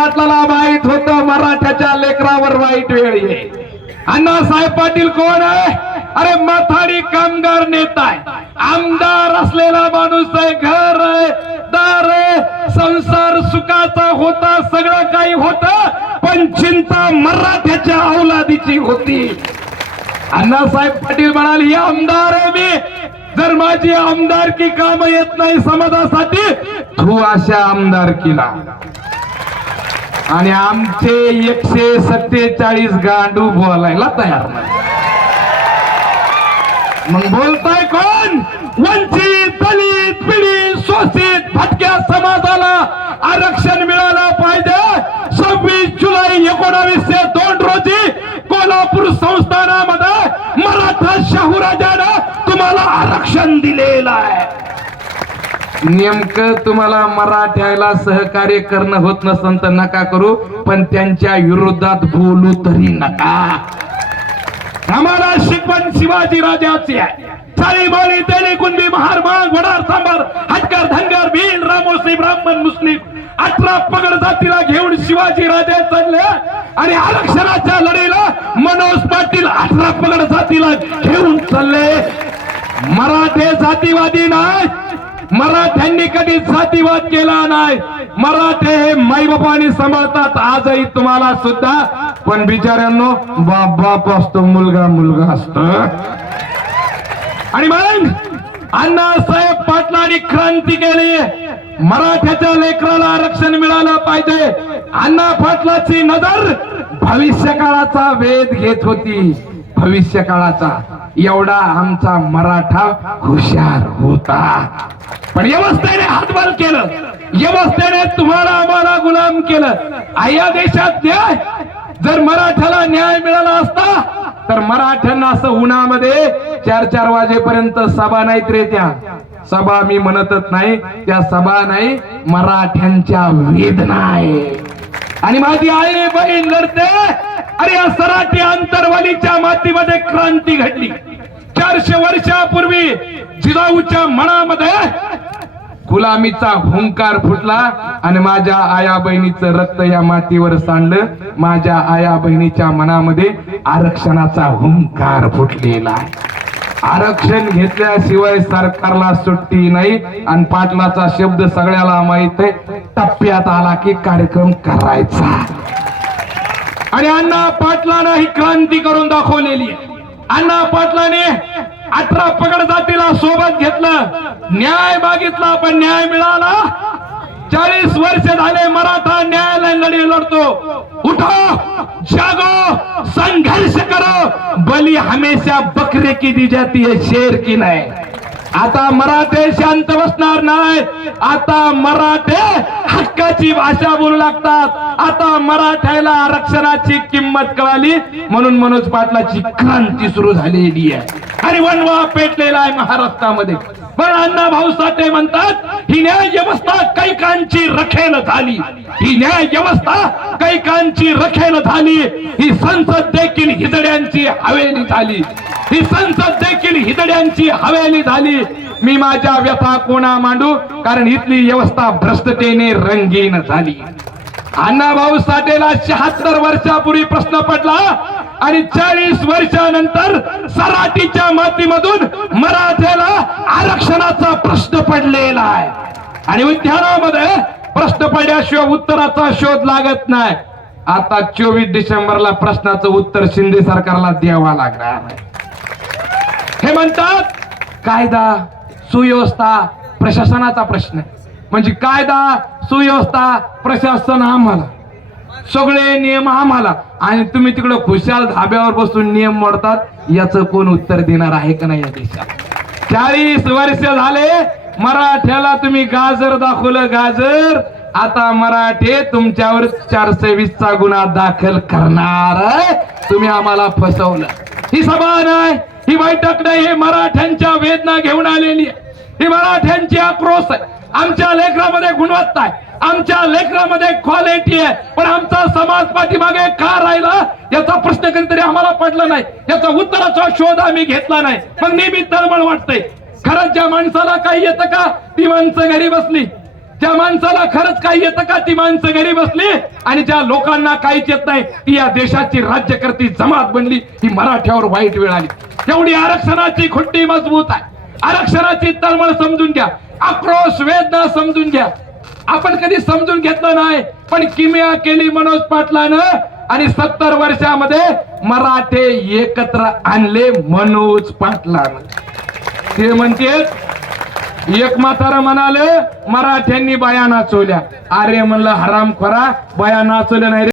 पाटलाला माहीत होत मराठ्याच्या लेकरावर वाईट वेळ. येईल अण्णासाहेब पाटील कोण आहे? अरे माथाडी कामगार नेता आहे. आमदार असलेला माणूस आहे घर आहे दार आहे. संसार सुखाचा होता सगळं काही होत पण चिंता मराठ्याच्या औलादीची होती. अण्णासाहेब पाटील म्हणाले हे आमदार आहे मी. जर माझी आमदारकी काम येत नाही समाजासाठी तू अशा आमदारकीला आणि आमचे एकशे सत्तेचाळीस गांडू बोलायला तयार नाही. मग बोलताय कोण? वंचित दलित पीडित शोषित भटक्या समाजाला आरक्षण मिळालं पाहिजे. सव्वीस जुलै एकोणावीसशे दोन रोजी कोल्हापूर संस्थानामध्ये मराठा शाहूराजानं तुम्हाला आरक्षण दिलेलं आहे. नेमकं तुम्हाला मराठ्याला सहकार्य करणं होत नसन तर नका करू पण त्यांच्या विरोधात बोलू तरी नका. आम्हाला शिकवण शिवाजी राजाची आहे. चाळी बोली तेली कुणबी महार माग वडार सांबार हटकर धनगर भील रामोसी ब्राह्मण मुस्लिम. अठरा पगड जातीला घेऊन शिवाजी राजे चढले आणि आरक्षणाच्या लढीला मनोज पाटील अठरा पगड जातीला घेऊन चालले. मराठे जातीवादी नाही. मराठ्यांनी कधी जातीवाद केला नाही. मराठे हे माईबापाने सांभाळतात. आजही तुम्हाला सुद्धा. पण बिचाऱ्यांनो बाप बाप असतो मुलगा मुलगा असतो. आणि मग अण्णासाहेब पाटलांनी क्रांती केली. मराठ्याच्या लेकराला आरक्षण मिळालं पाहिजे. अण्णा पाटलाची नजर भविष्य काळाचा वेध घेत होती. भविष्य काळाचा एवढा आमचा मराठा हुशार होता. पण व्यवस्थेने हातभार केलं. व्यवस्थेने तुम्हाला आम्हाला गुलाम केलं. या देशात न्याय. जर मराठ्याला न्याय मिळाला असता तर मराठ्यांना असं उन्हामध्ये चार चार वाजेपर्यंत सभा नाहीत रे त्या. सभा मी म्हणतच नाही. त्या सभा नाही मराठ्यांच्या वेदना आहे आणि माझी आई बहीण लढते. अरे या सराठी अंतरवालीच्या मातीमध्ये क्रांती घडली. चारशे वर्षापूर्वी जिजाऊच्या मनामध्ये गुलामीचा हुंकार फुटला आणि माझ्या आया बहिणीचं रक्त या मातीवर सांडलं. माझ्या आया बहिणीच्या मनामध्ये आरक्षणाचा हुंकार फुटलेला आहे. आरक्षण घेतल्याशिवाय सरकारला सुट्टी नाही आणि पाटलाचा शब्द सगळ्याला माहीत आहे. टप्प्यात आला की कार्यक्रम करायचा. आणि अण्णा पाटलानं ही क्रांती करून दाखवलेली अण्णा पाटलाने अठरा पकड जातीला सोबत घेतलं. न्याय मागितला पण न्याय मिळाला. चाळीस वर्ष झाले मराठा न्यायालय लढी लढतो. उठो जागो संघर्ष करो. बली हमेशा बकरे की दी जाती है शेर की नाही. आता मराठे शांत बसणार नाही. आता मराठे हक्काची भाषा बोलू लागतात. आता मराठ्याला आरक्षणाची किंमत कळाली. म्हणून मनोज पाटलाची क्रांती सुरू झालेली आहे. आणि वनवा पेटलेला आहे महाराष्ट्रामध्ये. पण अण्णा भाऊ साठे म्हणतात ही न्याय व्यवस्था कैकांची रखेल झाली. ही न्याय व्यवस्था कैकांची रखेल झाली. ही संसद देखील हिदड्यांची हवेली झाली. ही संसद देखील हिदड्यांची हवेली झाली. मी माझ्या व्यथा कोणा मांडू? कारण इथली व्यवस्था भ्रष्टतेने रंगीन झाली. अण्णा भाऊ साठेला शहात्तर वर्षापूर्वी प्रश्न पडला आणि चाळीस वर्षानंतर सराटीच्या मातीमधून मराठ्याला आरक्षणाचा प्रश्न पडलेला आहे. आणि उद्यानामध्ये प्रश्न पडल्याशिवाय उत्तराचा शोध लागत नाही. आता चोवीस डिसेंबरला प्रश्नाचं उत्तर शिंदे सरकारला द्यावा लागणार हे म्हणतात कायदा सुव्यवस्था प्रशासनाचा प्रश्न म्हणजे कायदा सुव्यवस्था प्रशासन आम्हाला. सगळे नियम आम्हाला. आणि तुम्ही तिकडं खुशाल धाब्यावर बसून नियम मोडतात याचं कोण उत्तर देणार आहे का नाही या देशात? चाळीस वर्ष झाले मराठ्याला तुम्ही गाजर दाखवलं गाजर आता मराठे तुमच्यावर चारशे वीस चा गुन्हा दाखल करणार. तुम्ही आम्हाला फसवलं. ही सभा नाही ही बैठक नाही हे मराठ्यांच्या वेदना घेऊन आलेली आहे. ही मराठ्यांची आक्रोश आहे. आमच्या लेकरामध्ये गुणवत्ता आहे. आमच्या लेकरामध्ये क्वालिटी आहे. पण आमचा समाज पाठीमागे का राहिला? याचा प्रश्न कधीतरी आम्हाला पडला नाही. याचा उत्तराचा शोध आम्ही घेतला नाही. मग नेहमी तळमळ वाटतंय. खरंच ज्या माणसाला काही येतं का ती माणसं घरी बसली. त्या माणसाला खरंच काही येतं का ती माणसं घरी बसली. आणि ज्या लोकांना काहीच येत नाही ती या देशाची राज्यकर्ती जमात बनली. ही मराठ्यावर वाईट वेळ आली. एवढी आरक्षणाची खुट्टी मजबूत आहे. आरक्षणाची तळमळ समजून घ्या. आक्रोश वेदना समजून घ्या. आपण कधी समजून घेतलं नाही पण किमया केली मनोज पाटलानं आणि सत्तर वर्षामध्ये मराठे एकत्र आणले मनोज पाटलानं. ते म्हणते एक म्हातारा म्हणाले मराठ्यांनी बाया नाचवल्या. अरे म्हणलं हराम खोरा बाया नाचवल्या नाही रे.